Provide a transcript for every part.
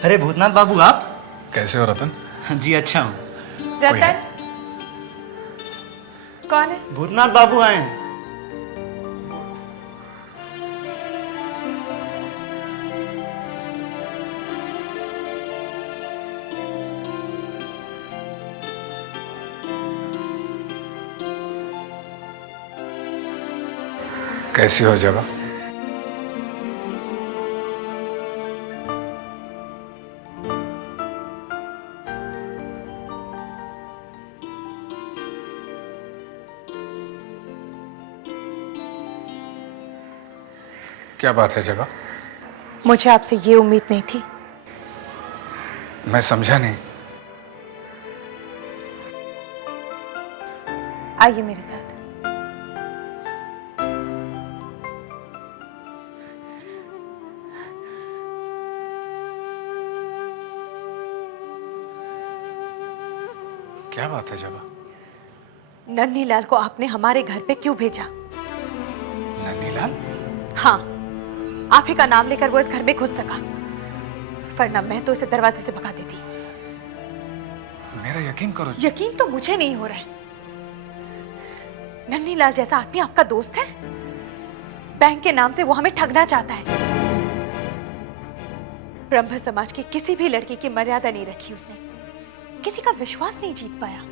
अरे भूतनाथ बाबू, आप कैसे हो रतन? जी अच्छा हूँ। रतन कौन है? भूतनाथ बाबू आए हैं। कैसी हो जबा? क्या बात है जबा? मुझे आपसे ये उम्मीद नहीं थी। मैं समझा नहीं। आइए मेरे साथ। क्या बात है जबा? नन्हीलाल को आपने हमारे घर पे क्यों भेजा? नन्हीलाल? हाँ, आप ही का नाम लेकर वो इस घर में घुस सका, वरना मैं तो उसे दरवाजे से भगा देती। मेरा यकीन करो। यकीन तो मुझे नहीं हो रहा है। नन्हीलाल जैसा आदमी आपका दोस्त है? बैंक के नाम से वो हमें ठगना चाहता है। ब्रह्म समाज की किसी भी लड़की की मर्यादा नहीं रखी उसने, किसी का विश्वास नहीं जीत पाया।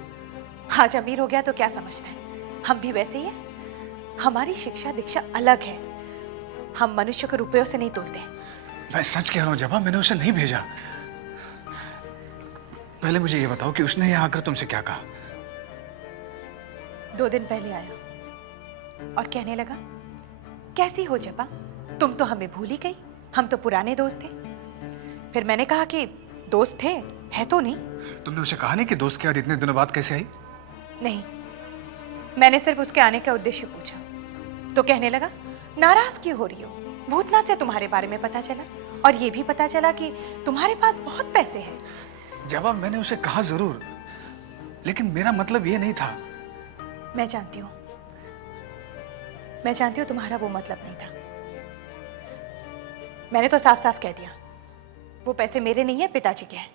आज अमीर हो गया तो क्या समझता है हम भी वैसे ही हैं। हमारी शिक्षा दीक्षा अलग है, हम मनुष्य को रुपयों से नहीं तोलते। मैं सच कह रहा हूँ जबा, मैंने उसे नहीं भेजा। पहले मुझे ये बताओ कि उसने यहाँ आकर तुमसे क्या कहा? 2 दिन पहले आया और कहने लगा, कैसी हो जबा, तुम तो हमें भूल ही गई, हम तो पुराने दोस्त थे। फिर मैंने कहा कि दोस्त थे, है तो नहीं। तुमने उसे कहा नहीं कि दोस्त के बाद इतने दिनों बाद कैसे आई? नहीं, मैंने सिर्फ उसके आने का उद्देश्य पूछा तो कहने लगा, नाराज क्यों हो रही हो, भूतनाथ से तुम्हारे बारे में पता चला और ये भी पता चला कि तुम्हारे पास बहुत पैसे हैं। जबा मैंने उसे कहा जरूर, लेकिन मेरा मतलब ये नहीं था। मैं जानती हूँ, मैं जानती हूँ तुम्हारा वो मतलब नहीं था। मैंने तो साफ साफ कह दिया, वो पैसे मेरे नहीं है, पिताजी के हैं।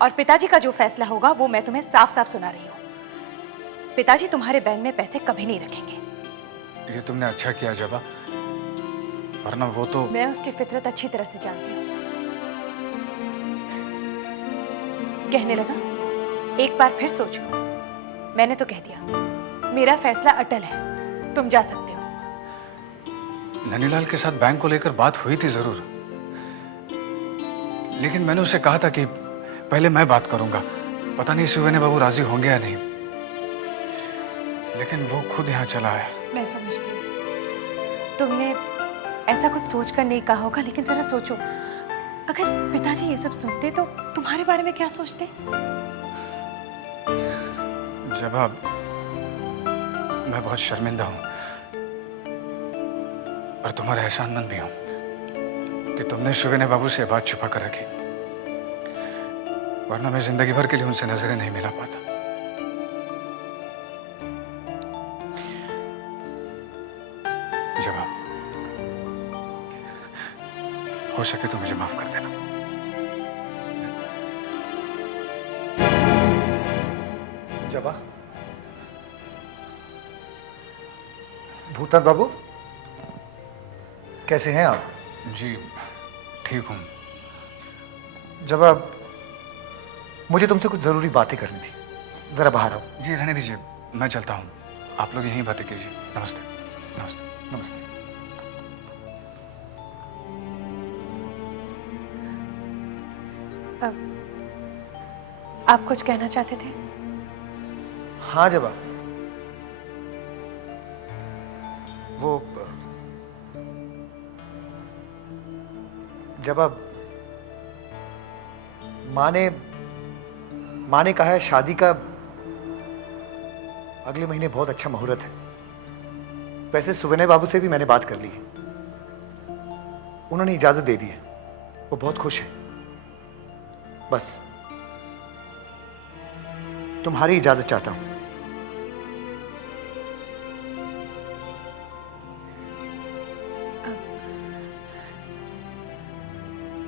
और पिताजी का जो फैसला होगा वो मैं तुम्हें साफ साफ सुना रही हूँ। पिताजी तुम्हारे बैंक में पैसे कभी नहीं रखेंगे। ये तुमने अच्छा किया जबा, वरना वो तो। मैं उसकी फितरत अच्छी तरह से जानती हूँ। कहने लगा, एक बार फिर सोच लो। मैंने तो कह दिया, मेरा फैसला अटल है, तुम जा सकते हो। नन्हीलाल के साथ बैंक को लेकर बात हुई थी जरूर, लेकिन मैंने उसे कहा था कि पहले मैं बात करूंगा। पता नहीं सुवेने बाबू राजी होंगे या नहीं, लेकिन वो खुद यहाँ चला आया। मैं समझती हूँ तुमने ऐसा कुछ सोच कर नहीं कहा होगा, लेकिन जरा सोचो, अगर पिताजी ये सब सुनते तो तुम्हारे बारे में क्या सोचते? जवाब, मैं बहुत शर्मिंदा हूं और तुम्हारा एहसानमंद भी हूं कि तुमने सुवेने बाबू से बात छुपा कर रखी, वरना मैं जिंदगी भर के लिए उनसे नजरें नहीं मिला पाता। जवाब, हो सके तो मुझे माफ कर देना। जबा, भूतनाथ बाबू कैसे हैं आप? जी ठीक हूं। जबा, मुझे तुमसे कुछ जरूरी बातें करनी थी, जरा बाहर आओ। जी रहने दीजिए, मैं चलता हूं, आप लोग यहीं बातें कीजिए। नमस्ते। नमस्ते। नमस्ते। आप कुछ कहना चाहते थे? हाँ जबा, वो जबा, माँ ने कहा है शादी का अगले महीने बहुत अच्छा मुहूर्त है। वैसे सुविनय बाबू से भी मैंने बात कर ली है, उन्होंने इजाजत दे दी है, वो बहुत खुश है। बस तुम्हारी इजाजत चाहता हूं।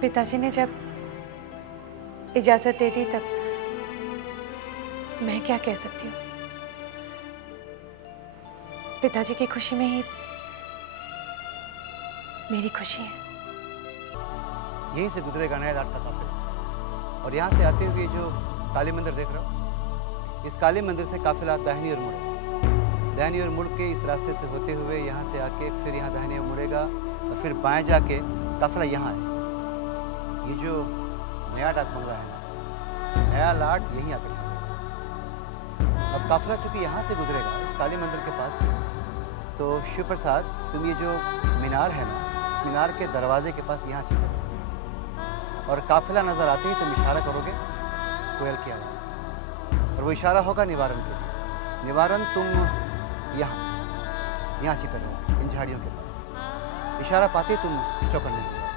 पिताजी ने जब इजाजत दे दी तब मैं क्या कह सकती हूँ। पिताजी की खुशी में ही मेरी खुशी है। यहीं से गुजरेगा नया लाट का काफिला, और यहाँ से आते हुए जो काली मंदिर देख रहा हो, इस काली मंदिर से काफिला दाहिनी ओर मुड़ेगा। दाहिनी ओर मुड़ के इस रास्ते से होते हुए यहाँ से आके फिर यहाँ दाहिनी ओर मुड़ेगा और फिर बाएं जाके काफिला यहाँ आएगा। ये जो नया डाक बंगला है ना, नया लाट यहीं आके ठहरेगा। अब काफिला चूंकि यहाँ से गुजरेगा इस काली मंदिर के पास से, तो शिव प्रसाद तुम ये जो मीनार है ना, इस मीनार के दरवाजे के पास यहाँ चले जाओ, और काफिला नजर आते ही तुम इशारा करोगे कोयल की आवाज़, और वो इशारा होगा निवारण के लिए। निवारण तुम यहाँ छिपे रहो इन झाड़ियों के पास। इशारा पाते तुम चौकन्ने हो जाओ,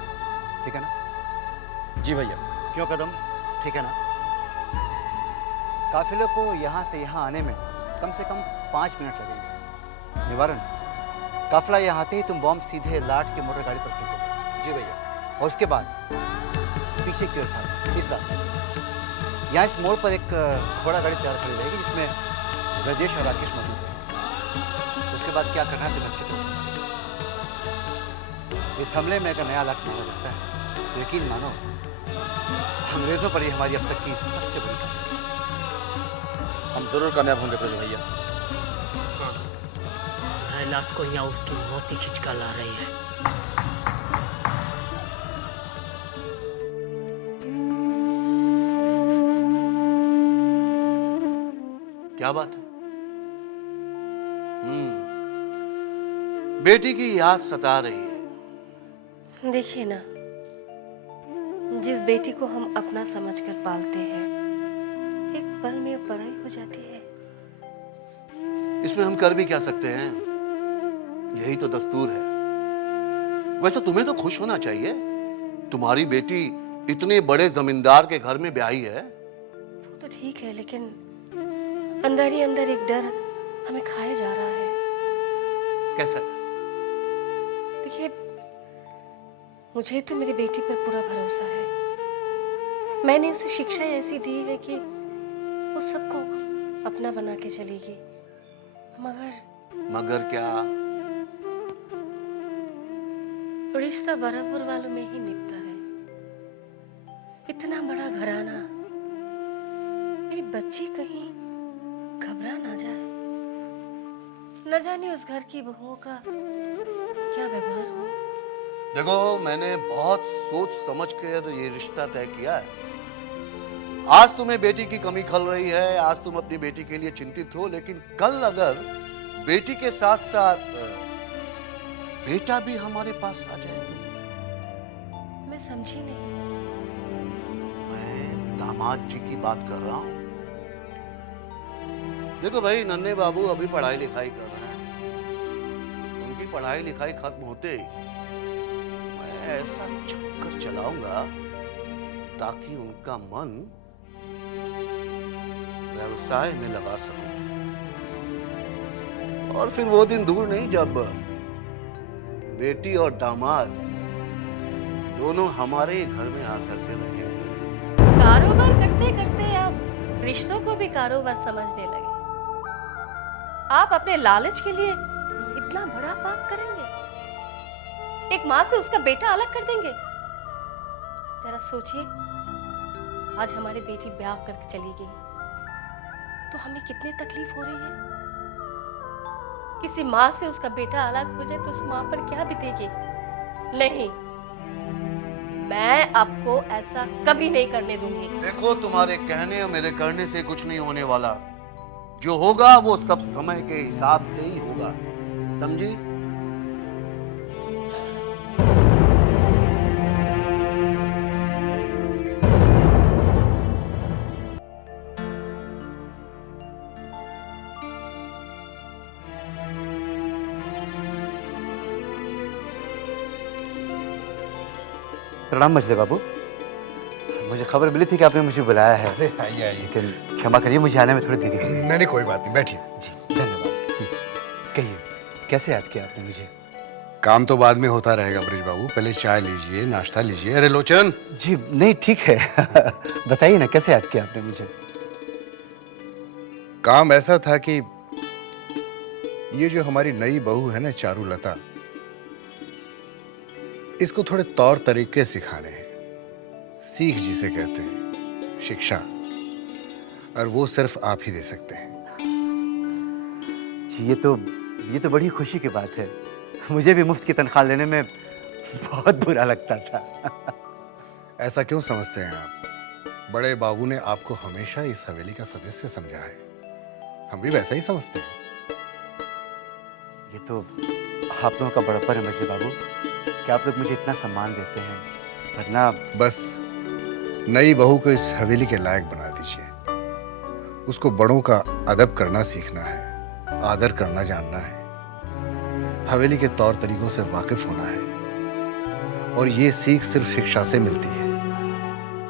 ठीक है ना? जी भैया। क्यों कदम, ठीक है ना? काफिले को यहाँ से यहाँ आने में कम से कम 5 मिनट लगेंगे। निवारण, काफिला यहाँ आते ही तुम बॉम्ब सीधे लाट के मोटर गाड़ी पर फेंकोगे। जी भैया। और उसके बाद पीछे की ओर भागना इस रास्ते। यहाँ इस मोड़ पर एक घोड़ा गाड़ी तैयार खड़ी रहेगी जिसमें ब्रजेश और राकेश मौजूद रहेंगे। उसके बाद क्या करना है तुम्हें अच्छी तरह से। इस हमले में अगर नया लाट मारा जाता है तो यकीन मानो अंग्रेजों पर ही हमारी अब तक की सबसे बड़ी कामयाबी। हम जरूर कामयाब होंगे प्रजू भैया। नए लाट को यहाँ उसकी मौत ही खिंच कर ला रही है। क्या बात है? बेटी की याद सता रही है। देखिए ना, जिस बेटी को हम अपना समझकर पालते हैं, एक पल में पराई हो जाती है। इसमें हम कर भी क्या सकते हैं? यही तो दस्तूर है। वैसे तुम्हें तो खुश होना चाहिए, तुम्हारी बेटी इतने बड़े जमींदार के घर में ब्याही है। वो तो ठीक है, लेकिन अंदर ही अंदर एक डर हमें खाया जा रहा है। कैसा डर? देखिए, मुझे तो मेरी बेटी पर पूरा भरोसा है। मैंने उसे शिक्षा ऐसी दी है कि वो सबको अपना बना के चलेगी। मगर क्या? रिश्ता बराबर वालों में ही निपटा है। इतना बड़ा घराना, मेरी बच्ची कहीं घबरा ना जाए। न जाने उस घर की बहुओं का क्या व्यवहार हो। देखो, मैंने बहुत सोच समझ कर ये रिश्ता तय किया है। आज तुम्हें बेटी की कमी खल रही है, आज तुम अपनी बेटी के लिए चिंतित हो, लेकिन कल अगर बेटी के साथ साथ बेटा भी हमारे पास आ जाए तो? मैं समझी नहीं। मैं दामाद जी की बात कर रहा हूं। देखो भाई, नन्हे बाबू अभी पढ़ाई लिखाई कर रहे हैं। उनकी पढ़ाई लिखाई खत्म होते ही मैं ऐसा चक्कर चलाऊंगा ताकि उनका मन व्यवसाय में लगा सकूं। और फिर वो दिन दूर नहीं जब बेटी और दामाद दोनों हमारे ही घर में आकर के रहेंगे। कारोबार करते करते आप रिश्तों को भी कारोबार समझने लगे। आप अपने लालच के लिए इतना बड़ा पाप करेंगे? एक माँ से उसका बेटा अलग कर देंगे? जरा सोचिए, आज हमारी बेटी ब्याह करके चली गई तो हमें कितनी तकलीफ हो रही है। किसी माँ से उसका बेटा अलग हो जाए तो उस माँ पर क्या बीतेगी? नहीं, मैं आपको ऐसा कभी नहीं करने दूंगी। देखो, तुम्हारे कहने और मेरे करने से कुछ नहीं होने वाला। जो होगा वो सब समय के हिसाब से ही होगा, समझी? प्रणाम मजदे बाबू। मुझे खबर मिली थी कि आपने मुझे बुलाया है। अरे आइए आइए। लेकिन क्षमा करिए, मुझे आने में थोड़ी देरी हुई। नहीं नहीं, कोई बात नहीं, बैठिए। जी धन्यवाद। कहिए, कैसे याद किया आपने मुझे? काम तो बाद में होता रहेगा ब्रिज बाबू, पहले चाय लीजिए, नाश्ता लीजिए। अरे लोचन, जी नहीं ठीक है। बताइए ना कैसे याद किया आपने मुझे? काम ऐसा था कि ये जो हमारी नई बहू है ना चारुलता, इसको थोड़े तौर तरीके सिखाने हैं। सीख जिसे कहते हैं, शिक्षा, और वो सिर्फ आप ही दे सकते हैं। जी ये तो बड़ी खुशी की बात है। मुझे भी मुफ्त की तनख्वाह लेने में बहुत बुरा लगता था। ऐसा क्यों समझते हैं आप? बड़े बाबू ने आपको हमेशा इस हवेली का सदस्य समझा है, हम भी वैसा ही समझते हैं। ये तो आप लोगों का बड़प्पन है मजली बाबू कि आप लोग मुझे इतना सम्मान देते हैं, वरना बस नई बहू को इस हवेली के लायक बना दीजिए। उसको बड़ों का अदब करना सीखना है, आदर करना जानना है, हवेली के तौर तरीकों से वाकिफ होना है। और ये सीख सिर्फ शिक्षा से मिलती है,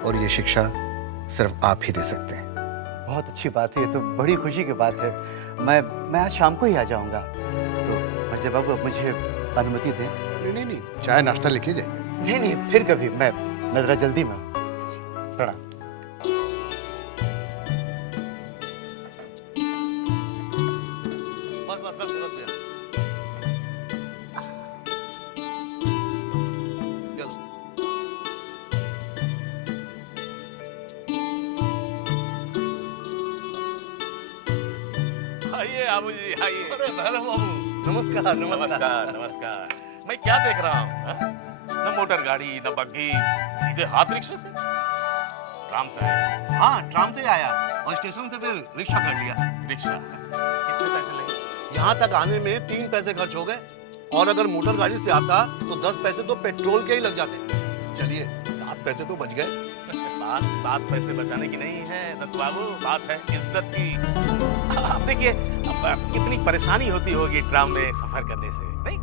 और ये शिक्षा सिर्फ आप ही दे सकते हैं। बहुत अच्छी बात है, ये तो बड़ी खुशी की बात है। मैं आज शाम को ही आ जाऊंगा। तो मजली बाबू अब मुझे अनुमति दें? नहीं, चाय नाश्ता लेके जाइए। नहीं फिर कभी। मैं जरा जल्दी में। प्रणाम। आइए आबू जी आइए। अरे भैरव बाबू, नमस्कार। नमस्कार नमस्कार। मैं क्या देख रहा हूँ? न मोटर गाड़ी न बग्घी, सीधे हाथ रिक्शे से। ट्राम से आया? हाँ, ट्राम से आया और स्टेशन से फिर रिक्शा कर लिया। रिक्शा कितने पैसे लगे? यहाँ तक आने में 3 पैसे खर्च हो गए, और अगर मोटर गाड़ी से आता तो 10 पैसे तो पेट्रोल के ही लग जाते। चलिए 7 पैसे तो बच गए। बात पैसे बचाने की नहीं है दत्त बाबू, बात है इज्जत की। अब देखिए, अब कितनी परेशानी होती होगी ट्राम में सफर करने से, नहीं?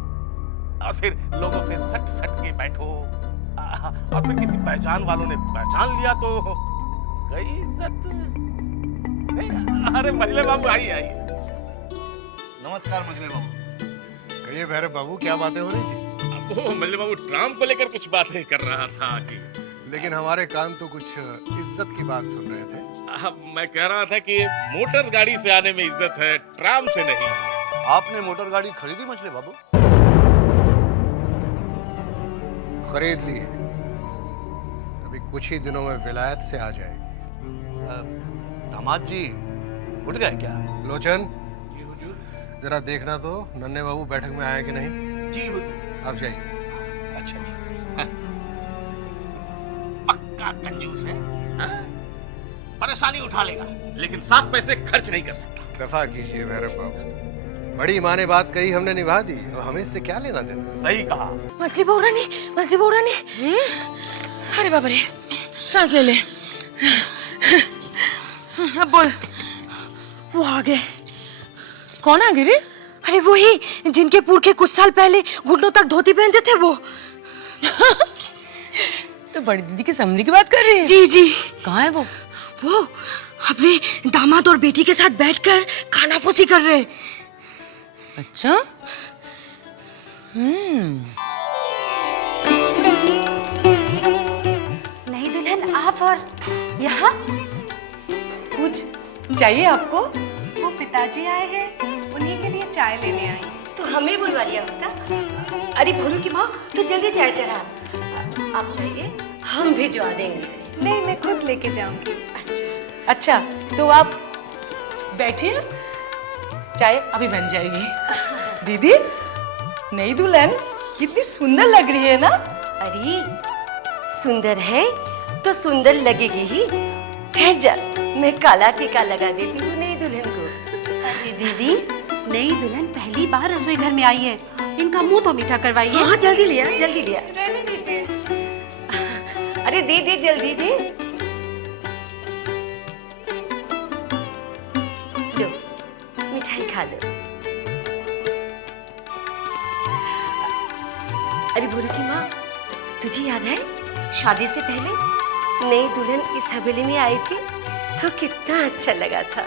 और फिर लोगों से सट के बैठो, और फिर किसी पहचान वालों ने पहचान लिया तो गई इज्जत। नहीं? अरे मजले बाबू आइए। नमस्कार मजले बाबू। कहिए भैरव बाबू, क्या बातें हो रही थी? वो मजले बाबू ट्राम को लेकर कुछ बातें कर रहा था कि लेकिन हमारे कान तो कुछ इज्जत की बात सुन रहे थे। मैं कह रहा था कि मोटर गाड़ी से आने में इज्जत है, ट्राम से नहीं। आपने मोटर गाड़ी खरीदी मछली बाबू? खरीद ली है, अभी कुछ ही दिनों में विलायत से आ जाएगी। दामाद जी उठ गए क्या? लोचन जी हुजूर। जरा देखना तो नन्हे बाबू बैठक में आए कि नहीं। जी हुजूर। आप जाइए। अच्छा जी। पक्का कंजूस है, हाँ? परेशानी उठा लेगा लेकिन 7 पैसे खर्च नहीं कर सकता। दफा कीजिए भैरव बाबू, बड़ी माँ ने बात कही, हमने निभा दी, अब हमें इससे क्या लेना देना? सही कहा। मछली बहु रानी, मछली बहु रानी। अरे बाबा रे, सांस ले ले। अब बोल। वो आ गए। कौन आ गए रे? अरे वही जिनके पुरखे कुछ साल पहले घुटनों तक धोती पहनते थे वो। तो बड़ी दीदी की समधी की बात कर रही है? जी जी। कहाँ है वो? वो अपने दामाद और बेटी के साथ बैठकर खानाफोसी कर रहे। अच्छा। नहीं दुल्हन, आप और यहाँ कुछ चाहिए आपको? वो पिताजी आए हैं, उन्हीं के लिए चाय लेने आई। तो हमें बुलवा लिया होता। अरे भोलू की माँ, तू जल्दी चाय चढ़ा। आप चाहिए? हम भिजवा देंगे। नहीं, मैं खुद लेके जाऊंगी। अच्छा तो आप बैठिए, चाय अभी बन जाएगी। दीदी, नई दुल्हन कितनी सुंदर लग रही है ना? अरे सुंदर है तो सुंदर लगेगी ही। ठहर जा, मैं काला टीका लगा देती हूँ नई दुल्हन को। अरे दीदी, नई दुल्हन पहली बार रसोई घर में आई है, इनका मुंह तो मीठा करवाइए। हाँ जल्दी लिया, जल्दी लिया। रहने दीजिए। अरे दे दे, जल्दी दे। लो, मिठाई खा लो। अरे भोलू की माँ, तुझे याद है शादी से पहले नई दुल्हन इस हवेली में आई थी तो कितना अच्छा लगा था।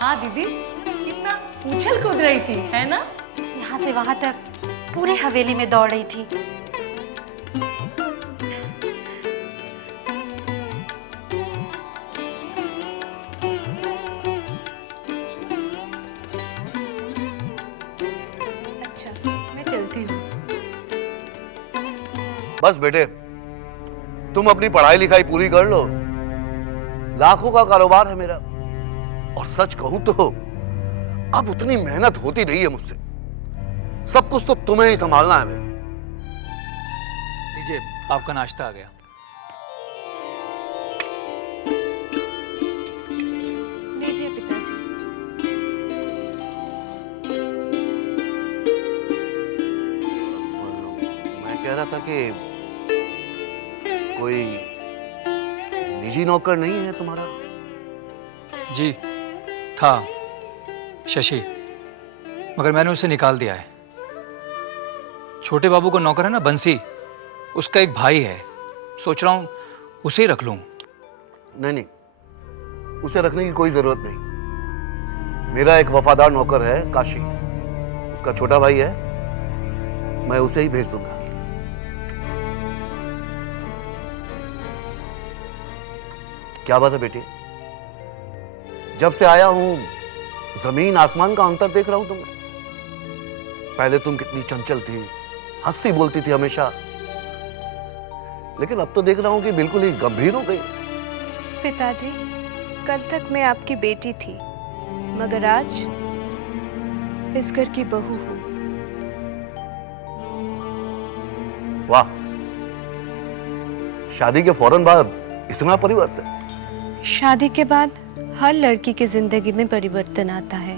हाँ दीदी, कितना उछल कूद रही थी, है ना? यहाँ से वहां तक पूरे हवेली में दौड़ रही थी। अच्छा, मैं चलती हूँ। बस बेटे, तुम अपनी पढ़ाई लिखाई पूरी कर लो। लाखों का कारोबार है मेरा, और सच कहूं तो अब उतनी मेहनत होती नहीं है मुझसे। सब कुछ तो तुम्हें ही संभालना है। लीजिए, आपका नाश्ता आ गया। लीजिए पिताजी। मैं कह रहा था कि कोई निजी नौकर नहीं है तुम्हारा? जी था, शशि, मगर मैंने उसे निकाल दिया है। छोटे बाबू का नौकर है ना बंसी, उसका एक भाई है, सोच रहा हूं उसे ही रख लूं। नहीं नहीं, उसे रखने की कोई जरूरत नहीं। मेरा एक वफादार नौकर है काशी, उसका छोटा भाई है, मैं उसे ही भेज दूंगा। क्या बात है बेटी? जब से आया हूं जमीन आसमान का अंतर देख रहा हूं तुम्हें। पहले तुम कितनी चंचल थी, हंसती बोलती थी हमेशा, लेकिन अब तो देख रहा हूं कि बिल्कुल ही गंभीर हो गई। पिताजी, कल तक मैं आपकी बेटी थी, मगर आज इस घर की बहू हूं। वाह, शादी के फौरन बाद इतना परिवर्तन? शादी के बाद हर लड़की की जिंदगी में परिवर्तन आता है,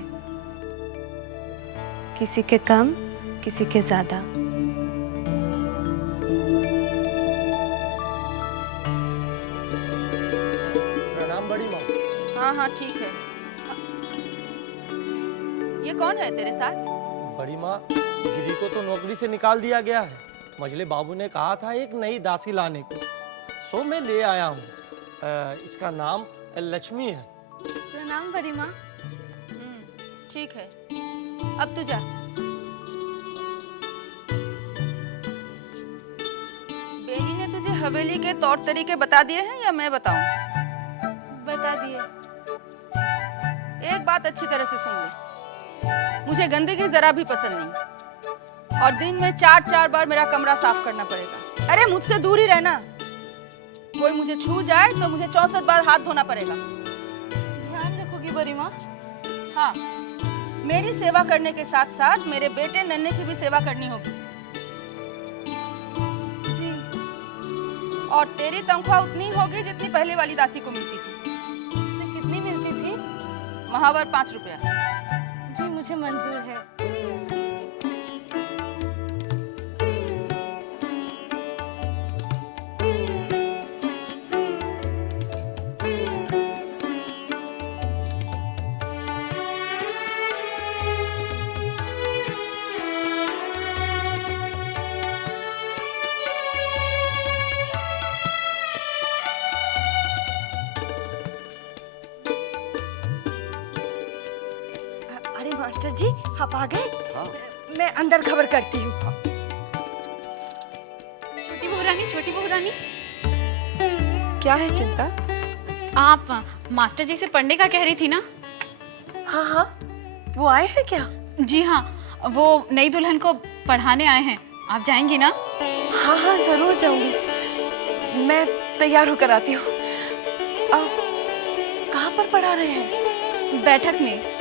किसी के कम, किसी के ज्यादा। प्रणाम बड़ी माँ। हाँ हाँ ठीक है। ये कौन है तेरे साथ? बड़ी माँ, गिरी को तो नौकरी से निकाल दिया गया है। मझले बाबू ने कहा था एक नई दासी लाने को, सो मैं ले आया हूँ। इसका नाम लक्ष्मी है। प्रणाम बड़ी माँ। ठीक है, अब तू जा। बेली ने तुझे हवेली के तौर तरीके बता दिए हैं या मैं बताऊं? बता दिए। एक बात अच्छी तरह से सुन ले, मुझे गंदगी जरा भी पसंद नहीं, और दिन में 4-4 बार मेरा कमरा साफ करना पड़ेगा। अरे मुझसे दूर ही रहना। कोई मुझे छू जाए तो मुझे 64 बार हाथ धोना पड़ेगा। ध्यान रखोगी बड़ी माँ? हाँ, मेरी सेवा करने के साथ साथ मेरे बेटे नन्हे की भी सेवा करनी होगी। जी। और तेरी तनख्वाह उतनी होगी जितनी पहले वाली दासी को मिलती थी। उसे कितनी मिलती थी? महावर 5 रुपया। जी मुझे मंजूर है। अरे मास्टर जी, आप आ गए? हाँ। मैं अंदर खबर करती हूँ। छोटी बहू रानी, छोटी बहू रानी, क्या है चिंता? आप मास्टर जी से पढ़ने का कह रही थी ना? हाँ हाँ, वो आए हैं क्या? जी हाँ, वो नई दुल्हन को पढ़ाने आए हैं। आप जाएंगी ना? हाँ हाँ जरूर जाऊंगी, मैं तैयार होकर आती हूँ। कहाँ पर पढ़ा रहे हैं? बैठक में।